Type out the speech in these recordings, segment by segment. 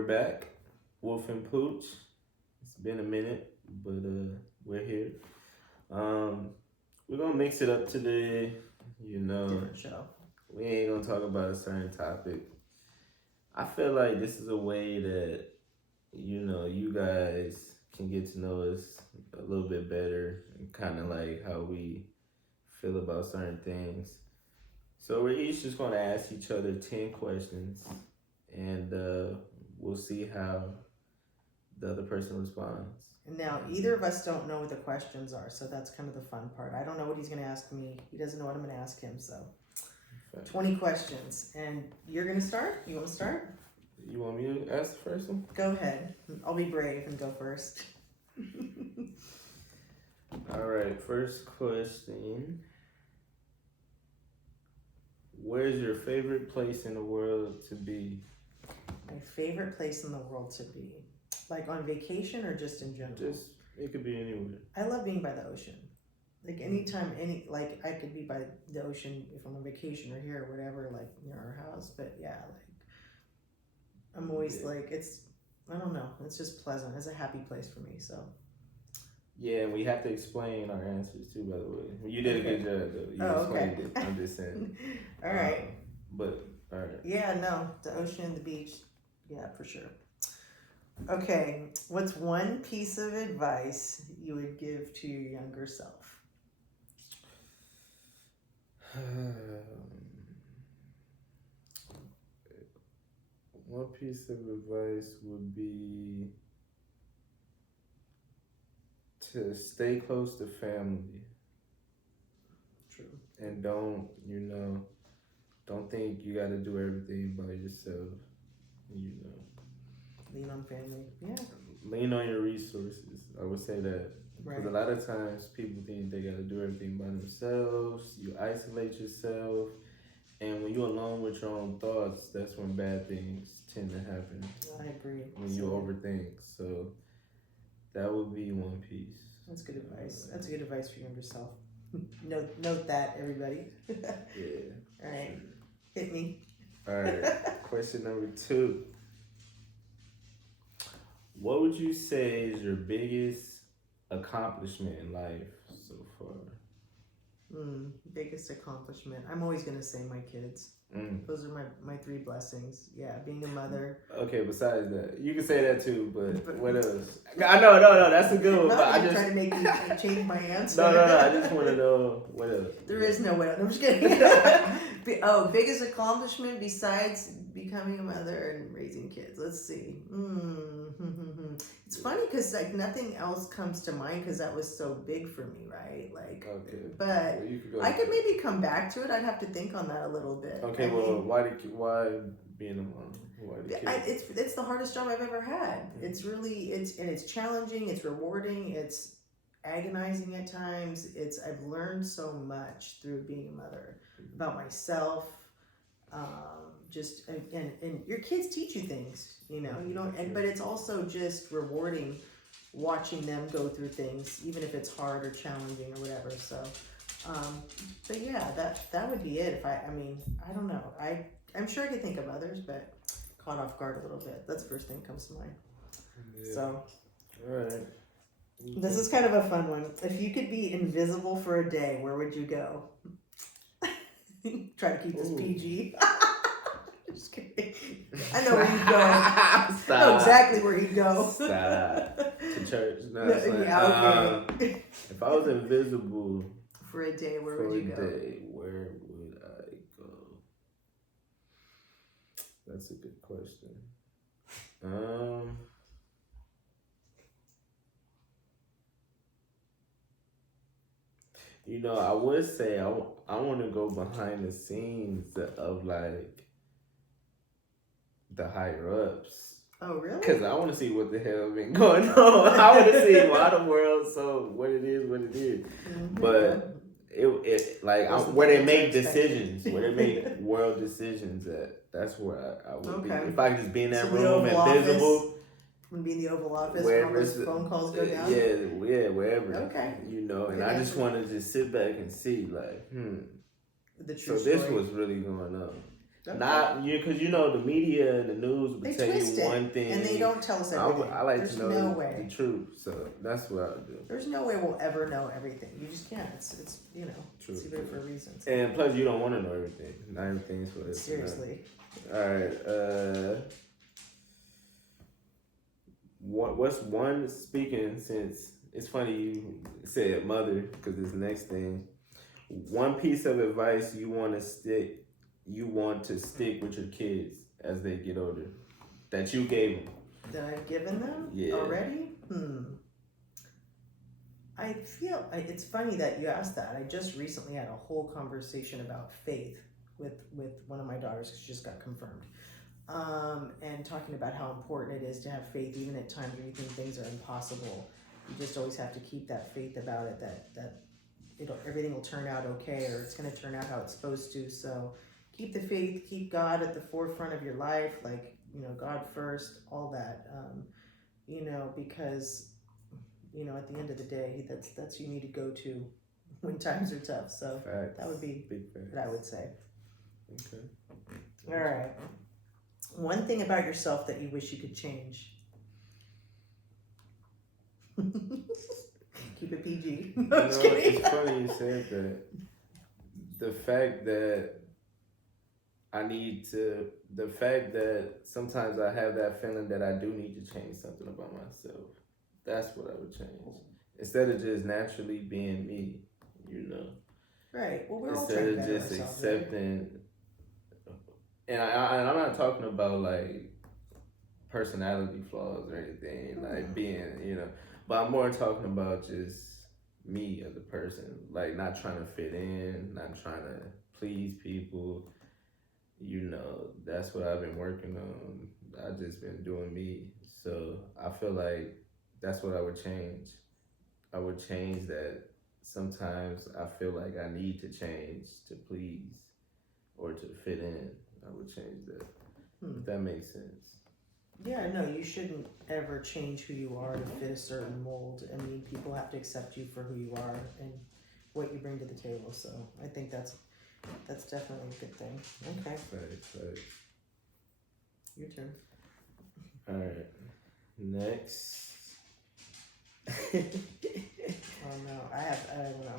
we're back. Wolf&Pooch. It's been a minute, but we're here. Um, we're gonna mix it up today. You know, Different show. we ain't gonna talk about a certain topic. I feel like this is a way that you guys can get to know us a little bit better, and kind of like how we feel about certain things. So we're each just gonna ask each other 10 questions, and we'll see how the other person responds. Now, either of us don't know what the questions are, so that's kind of the fun part. I don't know what he's going to ask me. He doesn't know what I'm going to ask him, so. 20 questions. And you're going to start? You want to start? You want me to ask the first one? Go ahead. I'll be brave and go first. All right, first question. Where's your favorite place in the world to be? My favorite place in the world to be. Like on vacation or just in general? It could be anywhere. I love being by the ocean. Like anytime, I could be by the ocean if I'm on vacation or here or whatever, like near our house. But yeah, like I'm always I don't know. It's just pleasant. It's a happy place for me. So. Yeah, and we have to explain our answers too, by the way. You did a good job, though. You explained it. I'm just saying. All right. All right. Yeah, no, the ocean and the beach. Yeah, for sure. Okay, what's one piece of advice you would give to your younger self? One piece of advice would be to stay close to family. True. And don't think you got to do everything by yourself. Lean on family. Yeah. Lean on your resources. I would say that. Because a lot of times people think they got to do everything by themselves. You isolate yourself. And when you're alone with your own thoughts, that's when bad things tend to happen. I agree. When you overthink. So that would be one piece. That's good advice. That's good advice for your younger self. Note that, everybody. Yeah. All right. Hit me. All right. Question number 2. What would you say is your biggest accomplishment in life so far? Biggest accomplishment. I'm always going to say my kids. Those are my 3 blessings. Yeah, being a mother. Okay, besides that. You can say that too, but what else? I know, no, that's a good one. But I'm trying to make you change my answer. No, I just want to know what else. There is no way. I'm just kidding. Biggest accomplishment besides becoming a mother and raising kids. Let's see. It's funny because like nothing else comes to mind because that was so big for me, right? Like, okay. But well, I could maybe come back to it. I'd have to think on that a little bit. Okay, why being a mom? It's the hardest job I've ever had. It's really it's challenging. It's rewarding. It's agonizing at times. I've learned so much through being a mother about myself. And your kids teach you things, you don't, but it's also just rewarding watching them go through things, even if it's hard or challenging or whatever. So, but yeah, that would be it. I don't know. I'm sure I could think of others, but caught off guard a little bit. That's the first thing that comes to mind. Yeah. So, all right. This is kind of a fun one. If you could be invisible for a day, where would you go? Try to keep this PG. Just kidding. I know where he'd go. I know exactly where he'd go. Stop. To church. No, yeah, okay. If I was invisible for a day, where would you go? Where would I go? That's a good question. I would say I want to go behind the scenes of like the higher ups. Oh, really? Because I want to see what the hell been going on. I want to see why the world so what it is. Mm-hmm. But where they make decisions, where they make world decisions that's where I would be. If I could just be in that room invisible. Would be in the Oval Office when all those phone calls go down? Yeah, wherever. Okay. And I just want to just sit back and see, like, the true so story. This was really going on. Okay. Not you, because the media and the news will They tell you twist it, one thing, and they don't tell us everything. I like There's to know no the way. truth, so that's what I would do. There's no way we'll ever know everything. You just can't. It's True. it's even for a reason. And plus, you don't want to know everything. Not everything's for us. Seriously. All right. What's one, speaking, since it's funny you said mother, because this next thing, one piece of advice you want to stick with your kids as they get older that you gave them? That I've given them Yeah. already? I feel it's funny that you asked that. I just recently had a whole conversation about faith with one of my daughters because she just got confirmed. And talking about how important it is to have faith even at times where you think things are impossible. You just always have to keep that faith about it, that everything will turn out okay, or it's going to turn out how it's supposed to. So keep the faith, keep God at the forefront of your life, like, God first, all that, because, at the end of the day, that's who you need to go to when times are tough. So Facts. That would be Big facts. what I would say. Okay. All right. One thing about yourself that you wish you could change. Keep it PG. No, just kidding. It's funny you said that. The fact that sometimes I have that feeling that I do need to change something about myself. That's what I would change. Instead of just naturally being me, Right. Well, we're all instead trying to of better just ourselves, accepting. And I'm not talking about like personality flaws or anything, like being, but I'm more talking about just me as a person, like not trying to fit in, not trying to please people. That's what I've been working on. I've just been doing me. So I feel like that's what I would change. I would change that sometimes I feel like I need to change to please or to fit in. I would change that. If that makes sense. Yeah, no, you shouldn't ever change who you are to fit a certain mold. I mean, people have to accept you for who you are and what you bring to the table. So I think that's definitely a good thing. Okay. Right. Your turn. All right. Next. Oh no, I don't know.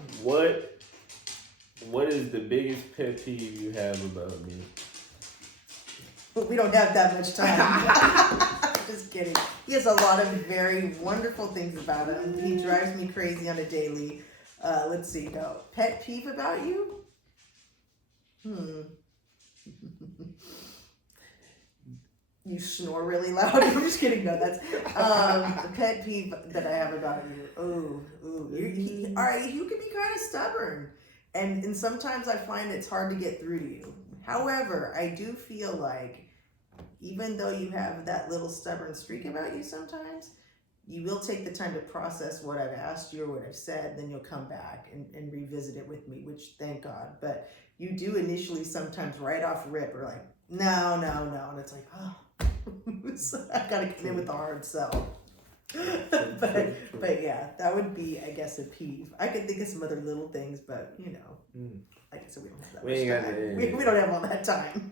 What is the biggest pet peeve you have about me? We don't have that much time. Just kidding. He has a lot of very wonderful things about him. He drives me crazy on a daily. Let's see. No, pet peeve about you? You snore really loud. I'm just kidding. No, that's the pet peeve that I have about you. All right. You can be kind of stubborn, and sometimes I find it's hard to get through to you. However, I do feel like even though you have that little stubborn streak about you sometimes, you will take the time to process what I've asked you or what I've said, then you'll come back and revisit it with me, which thank God. But you do initially sometimes right off rip are like, no. And it's like, oh, so I gotta come in with a hard sell. but yeah, that would be, I guess, a peeve. I could think of some other little things, but like I said, we don't have that much time. We don't have all that time.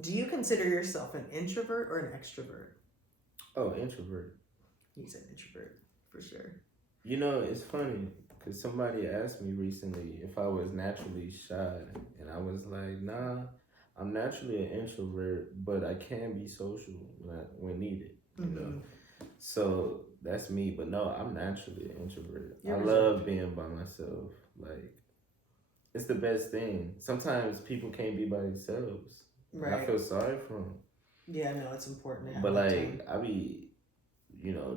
Do you consider yourself an introvert or an extrovert? Oh, introvert. He's an introvert, for sure. It's funny, because somebody asked me recently if I was naturally shy, and I was like, nah, I'm naturally an introvert, but I can be social when needed, So that's me, but no, I'm naturally an introvert. I love being by myself. Like, it's the best thing. Sometimes people can't be by themselves. Right. I feel sorry for them. Yeah, no, it's important to have But that like, time. I be,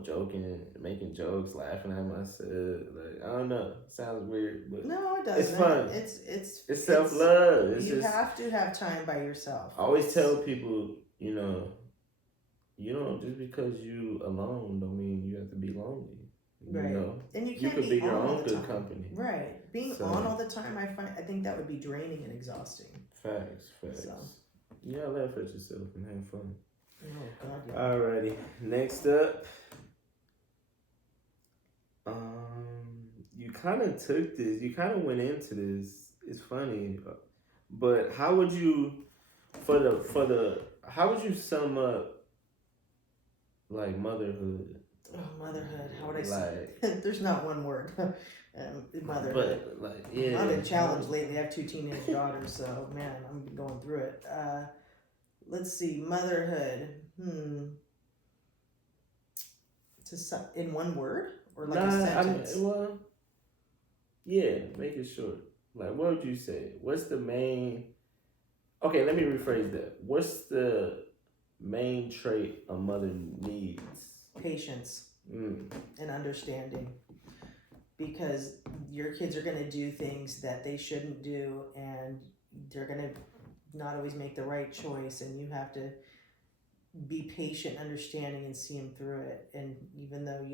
joking, making jokes, laughing at myself. Like, I don't know, sounds weird, but no, it doesn't. It's fun. It's self-love. You have to have time by yourself. I always tell people, just because you alone don't mean you have to be lonely. Right. And you can't could be your own good time. Company. Right. Being on all the time, I think that would be draining and exhausting. Facts. So. Yeah, laugh at yourself and have fun. Oh God. Yeah. Alrighty. Next up. You kind of took this. You kind of went into this. It's funny. But how would you how would you sum up like motherhood? Oh, motherhood. How would I say? Like, There's not one word. Motherhood. but like, yeah, I've been challenged lately. I have 2 teenage daughters, so man, I'm going through it. Let's see, motherhood. In one word or like a sentence? well, yeah, make it short. Like, what would you say? What's the main? Okay, let me rephrase that. What's the main trait a mother needs? Patience Mm. and understanding, because your kids are going to do things that they shouldn't do, and they're going to not always make the right choice, and you have to be patient, understanding, and see them through it. And even though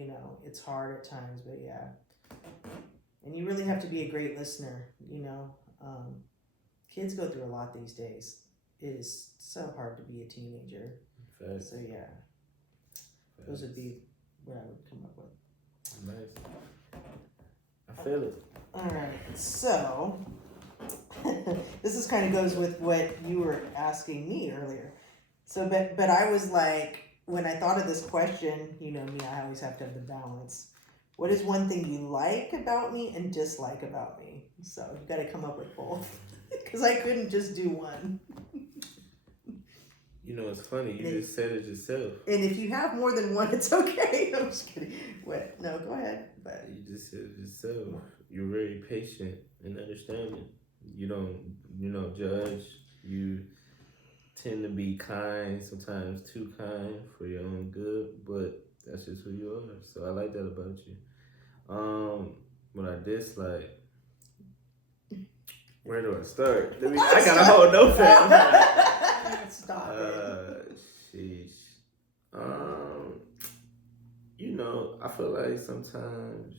it's hard at times, but yeah, and you really have to be a great listener. Kids go through a lot these days. It is so hard to be a teenager. Facts. So yeah, those would be what I would come up with. Nice. I feel it. All right, so this is kind of goes with what you were asking me earlier. So, but I was like, when I thought of this question, me, I always have to have the balance. What is one thing you like about me and dislike about me? So you got to come up with both, because I couldn't just do one. It's funny. You just said it yourself. And if you have more than one, it's okay. I'm just kidding. What? No, go ahead. But you just said it yourself. You're very patient and understanding. You don't, judge. You tend to be kind, sometimes too kind for your own good, but that's just who you are. So I like that about you. What I dislike. Where do I start? I got a whole notepad. Stop it. Sheesh. I feel like sometimes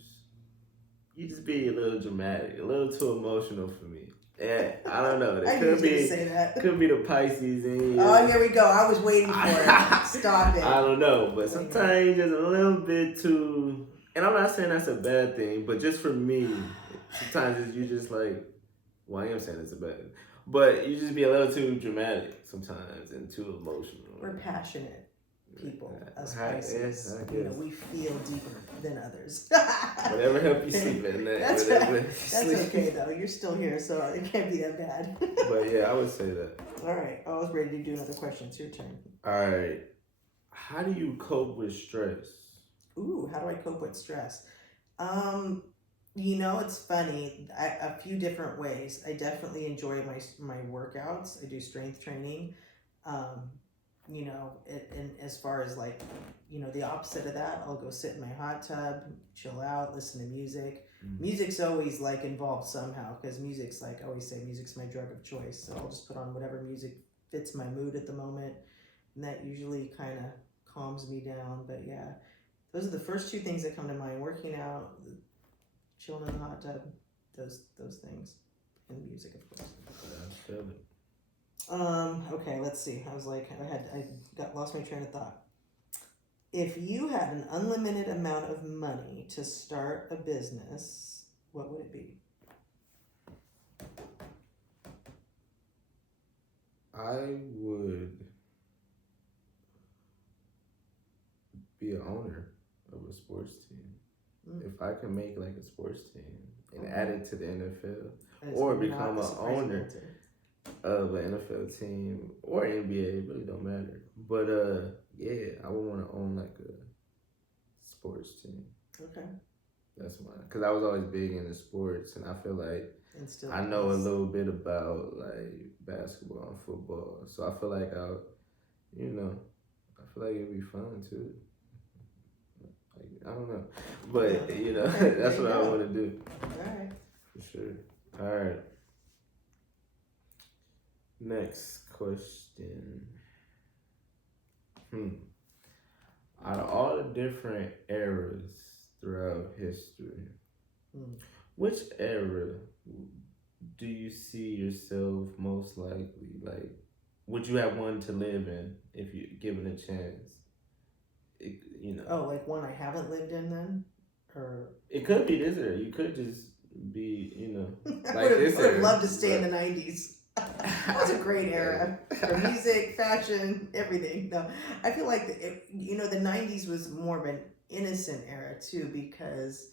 you just be a little dramatic, a little too emotional for me. Yeah, I don't know. It could be the Pisces in you. Oh, here we go. I was waiting for it. Stop it. I don't know, but sometimes you're just a little bit too. And I'm not saying that's a bad thing, but just for me, sometimes you just like. Well, I am saying it's a bad thing, but you just be a little too dramatic sometimes and too emotional. We're passionate people, as Pisces. We feel deeper than others. Whatever help you sleep at night. That's okay though. You're still here, so it can't be that bad. But yeah, I would say that. All right, I was ready to do another question. It's your turn. All right, how do you cope with stress? Ooh, how do I cope with stress? It's funny. A few different ways. I definitely enjoy my workouts. I do strength training. And as far as like, the opposite of that, I'll go sit in my hot tub, chill out, listen to music. Mm-hmm. Music's always like involved somehow, because music's like I always say, music's my drug of choice. So I'll just put on whatever music fits my mood at the moment, and that usually kind of calms me down. But yeah, those are the first two things that come to mind: working out, chilling in the hot tub, those things, and the music, of course. I feel it. Okay, let's see. I was like, lost my train of thought. If you had an unlimited amount of money to start a business, what would it be? I would be an owner of a sports team. If I can make like a sports team and add it to the NFL, or become an owner of an NFL team or NBA, it really don't matter. But yeah, I would want to own like a sports team. Okay. That's mine, because I was always big into sports, and I feel like I know a little bit about like basketball and football, so I feel like I feel like it'd be fun too. I don't know, but that's what I want to do. All right. For sure. All right. Next question. Out of all the different eras throughout history, which era do you see yourself most likely? Like, would you have one to live in if you given a chance? Oh, like one I haven't lived in then? Or it could be this era. You could just be, like I would this have era. loved to stay in the 90s. That was a great era for music, fashion, everything. No, I feel like the '90s was more of an innocent era too because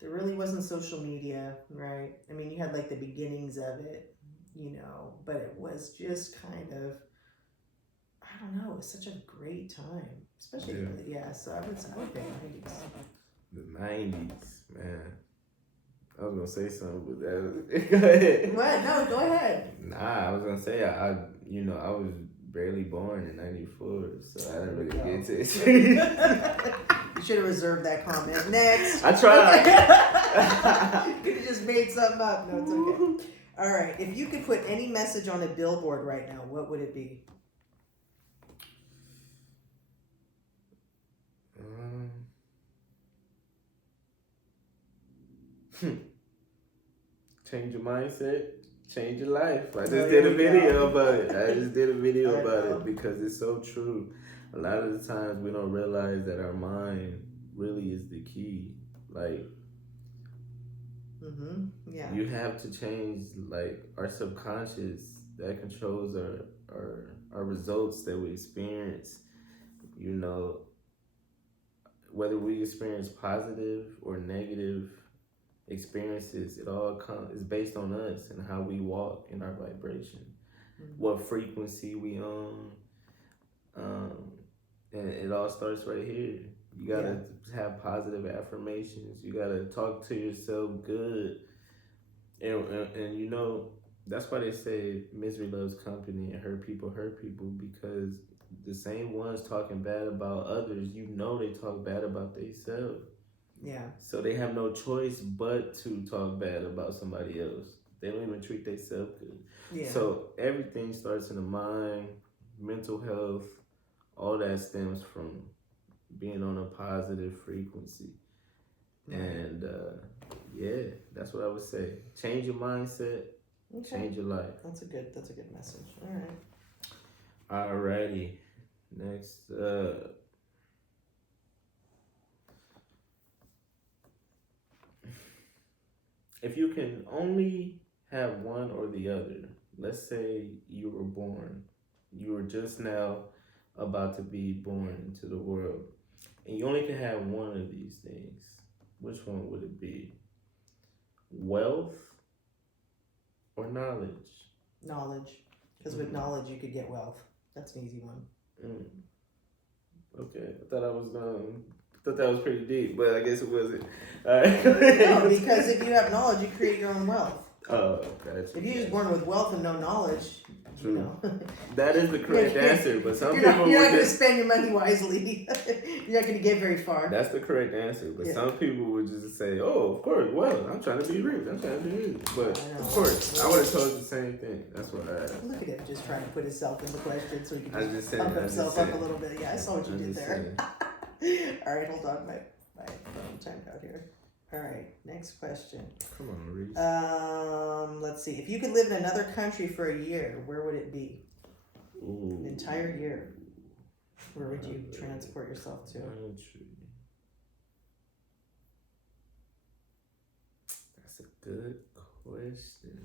there really wasn't social media, right? I mean, you had like the beginnings of it, but it was just kind of, I don't know, it was such a great time, especially Yeah. yeah. So I would pick '90s. The 90s, man. I was gonna say something, but that go ahead. What? No, go ahead. Nah, I was gonna say I was barely born in '94, so I didn't really get to it. You should have reserved that comment. Next. I tried. Okay. You could have just made something up. No, it's okay. All right. If you could put any message on a billboard right now, what would it be? Change your mindset, change your life. I just did a video about it. Because it's so true. A lot of the times we don't realize that our mind really is the key. Like, yeah, you have to change like our subconscious that controls our results that we experience. You know, whether we experience positive or negative experiences, it all is based on us and how we walk in our vibration, what frequency we on, and it all starts right here. You gotta have positive affirmations. You gotta talk to yourself good, and that's why they say misery loves company and hurt people because the same ones talking bad about others, they talk bad about themselves. Yeah. So they have no choice but to talk bad about somebody else. They don't even treat themselves good. Yeah. So everything starts in the mind, mental health, all that stems from being on a positive frequency. Right. And that's what I would say. Change your mindset, change your life. That's a good message. All right. Alrighty. Next if you can only have one or the other, let's say you were just now about to be born into the world, and you only can have one of these things, which one would it be? Wealth or knowledge? Knowledge. Because with knowledge you could get wealth. That's an easy one. Okay, I thought that was pretty deep, but I guess it wasn't. No, because if you have knowledge, you create your own wealth. Oh, gotcha. If you're just born with wealth and no knowledge, that is the correct answer. But some you're people not going to spend your money wisely. You're not going to get very far. That's the correct answer. But some people would just say, "Oh, of course. Well, I'm trying to be rich. But of course, I would have told you the same thing. That's what I asked. Look at him just trying to put himself in the question so he can pump himself up a little bit. Yeah, I saw what you did there. All right, hold on. My phone timed out here. All right, next question. Come on, Reese. Let's see. If you could live in another country for a year, where would it be? Ooh. An entire year. Where would you transport yourself to? Country. That's a good question.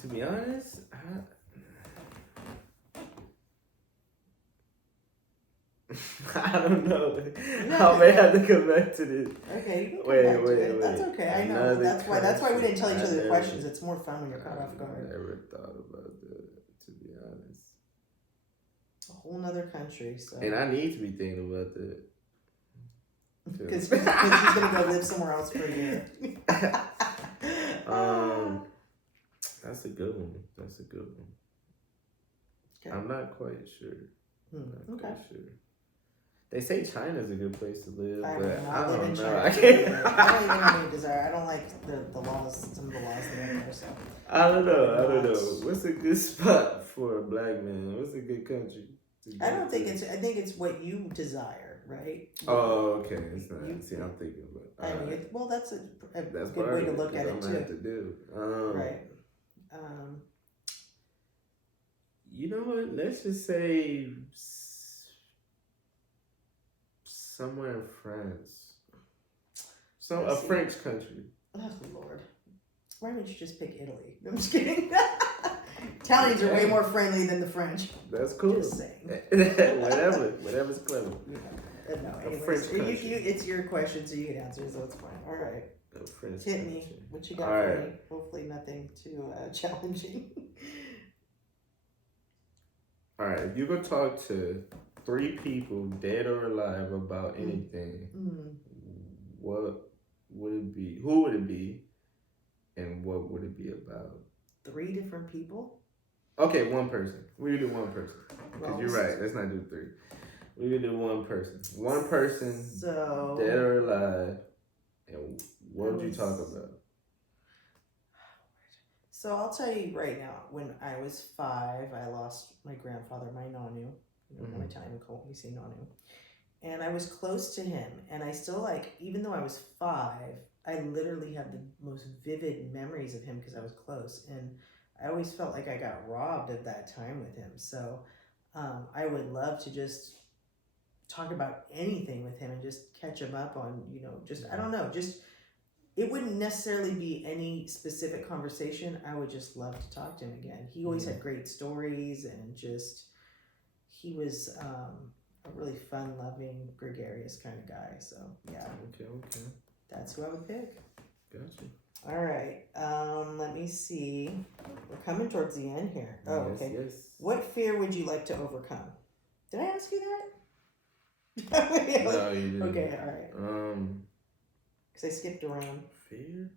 To be honest, I don't know. I may have to come back to this. Okay, you can come back to it. That's okay. I know. That's why we didn't tell each other the questions. It's more fun when you're caught off guard. I never thought about that, to be honest. A whole nother country. So. And I need to be thinking about that. Because she's gonna go live somewhere else for a year. That's a good one. Okay. I'm not quite sure. Quite sure. They say China's a good place to live, but I don't know. I can't. I don't even have any desire. I don't like the laws, some of the laws that are there. So I don't know. What's a good spot for a black man? What's a good country? I don't think it's. I think it's what you desire, right? Oh, okay. It's not. See, I'm thinking about. I mean, well, that's a good way to look at it too. Have to do. Right. You know what? Let's just say somewhere in France. A Let's see. French country. Oh Lord, why don't you just pick Italy? I'm just kidding. Italians are way more friendly than the French. That's cool. Just saying. Whatever's clever. No, A anyways, French country. it's your question, so you can answer, so it's fine. All right, A French hit country. me. What you got All for right. me? Hopefully nothing too challenging. All right. If you could talk to 3 people, dead or alive, about anything, what would it be? Who would it be? And what would it be about? 3 different people? Okay, one person. We could do one person. Because Well, you're right. Let's not do 3. We could do one person. One person, so, dead or alive. And what would you talk about? So I'll tell you right now, when I was 5, I lost my grandfather, my nonu. My Italian call, we say nonu. And I was close to him, and I still, like, even though I was 5, I literally have the most vivid memories of him because I was close, and I always felt like I got robbed of that time with him. So I would love to just talk about anything with him and just catch him up on, just, I don't know, just, it wouldn't necessarily be any specific conversation. I would just love to talk to him again. He always had great stories, and just, he was a really fun-loving, gregarious kind of guy. So, yeah. Okay. That's who I would pick. Gotcha. All right. Let me see. We're coming towards the end here. Oh, yes, okay. Yes. What fear would you like to overcome? Did I ask you that? No, you didn't. Okay, all right. Because I skipped around. Fear?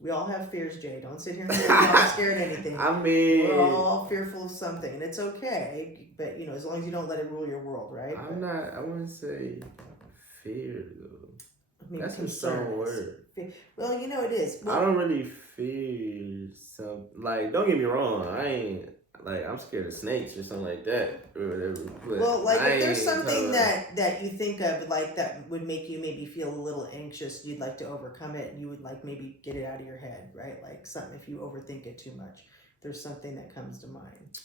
We all have fears, Jay. Don't sit here and say you're not scared of anything. I mean, we're all fearful of something, and it's okay. But as long as you don't let it rule your world, right? I wouldn't say fear though. Maybe that's a strong word. Well, it is. Well, I don't really fear some. Like, don't get me wrong. I ain't like I'm scared of snakes or something like that or whatever. But well, like if there's something that you think of like that would make you maybe feel a little anxious, you'd like to overcome it, and you would like maybe get it out of your head, right? Like something, if you overthink it too much, there's something that comes to mind.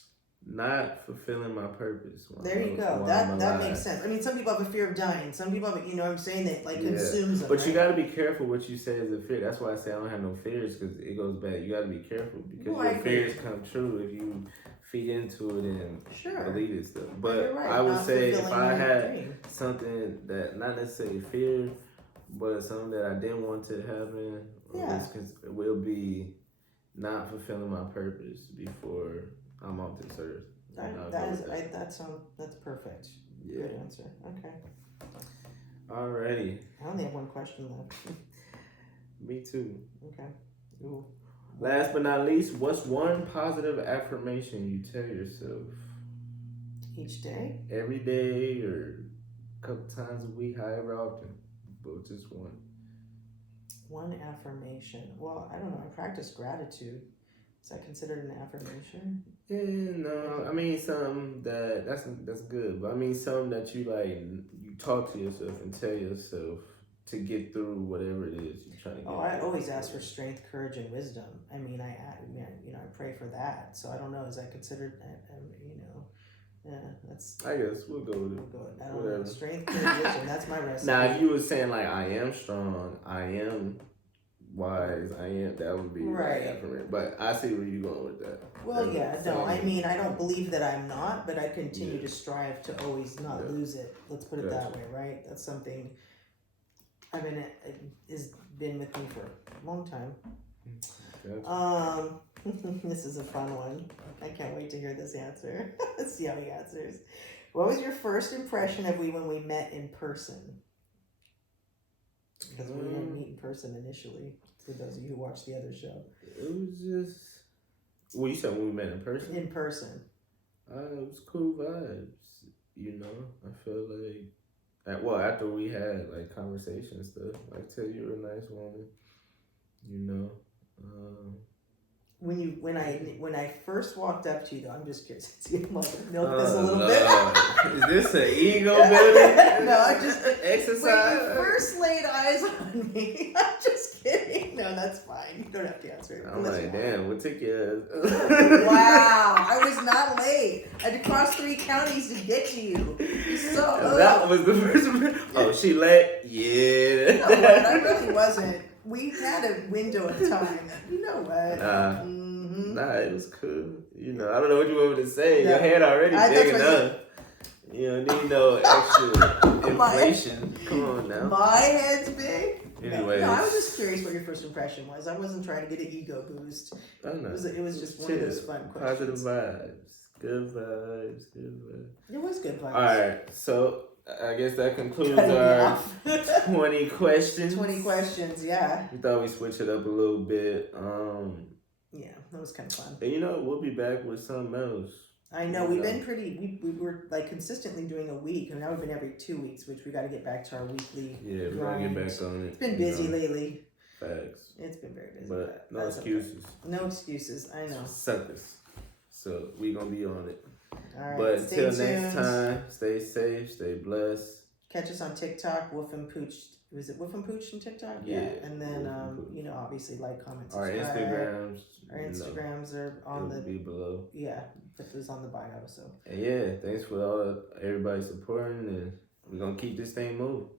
Not fulfilling my purpose. There you go. That makes sense. I mean, some people have a fear of dying. Some people have, what I'm saying, that like consumes them. But right? you got to be careful what you say as a fear. That's why I say I don't have no fears, because it goes back. You got to be careful because your fears come true if you feed into it and believe it stuff. But right. I would say if I had something that not necessarily fear, but something that I didn't want to happen, it will be not fulfilling my purpose before I'm off this earth. That's perfect. Yeah. Good answer. Okay. Alrighty. I only have one question left. Me too. Okay. Ooh. Last but not least, what's one positive affirmation you tell yourself? Each day? Every day or a couple times a week, however often. But just one. One affirmation. Well, I don't know. I practice gratitude. Is that considered an affirmation? Yeah, no. I mean, something that's good. But I mean, something that you you talk to yourself and tell yourself to get through whatever it is you're trying to get. Oh, I always ask for strength, courage, and wisdom. I mean, I pray for that. So I don't know. Is that considered? Yeah, that's. I guess we'll go with it. I don't know. Strength, courage, wisdom. That's my recipe. Now, if you were saying like I am strong, I am wise, I am, that would be right. But I see where you're going with that. Well, I mean, I don't believe that I'm not, but I continue to strive to always not lose it. Let's put it that way, right? That's something has been with me for a long time. This is a fun one. I can't wait to hear this answer. Let's see how he answers. What was your first impression of when we met in person? Because we didn't meet in person initially, for those of you who watched the other show. It was just... Well, you said when we met in person? In person. It was cool vibes, I feel like... after we had, conversation stuff, tell you were a nice woman, when I first walked up to you though, I'm just curious. See, I'm like milk this a Oh, little Lord. bit. Is this an ego building? No, I'm just exercise. when you first laid eyes on me. I'm just kidding. No, that's fine. You don't have to answer it. I'm like, damn, what took you? Wow, I was not late. I had to cross 3 counties to get to you. So that was the first. Oh, she late? Yeah. You know what? I really wasn't. We had a window of time. You know what? Nah, it was cool. You know, I don't know what you want me to say. No. Your head already big that's enough. You don't need no extra inflation. Come on now. My head's big. Anyways. No, I was just curious what your first impression was. I wasn't trying to get an ego boost. I know. It was just one of those fun questions. Positive vibes. Good vibes. Good vibes. It was good vibes. Alright, so I guess that concludes Cutting me our off. 20 questions. 20 questions, yeah. We thought we'd switch it up a little bit. Yeah, that was kind of fun. And you know, we'll be back with something else. I know, we've been we were like consistently doing a week, and now we've been every 2 weeks, which we got to get back to our weekly. Yeah, we're going to get back on it. It's been busy lately. Facts. It's been very busy. But no that's excuses. Okay. No excuses, I know. Suckers. So we going to be on it. All right, But stay until tuned. next time, stay safe, stay blessed. Catch us on TikTok, Wolf&Pooch. Was it Wolf&Pooch on TikTok? Yeah. And then, Wolf&Pooch. you know, obviously like, comment, Our subscribe. Instagrams. Our Instagrams are on will be below. Yeah, put those on the bio. So. And yeah, thanks for everybody supporting, and we're going to keep this thing moving.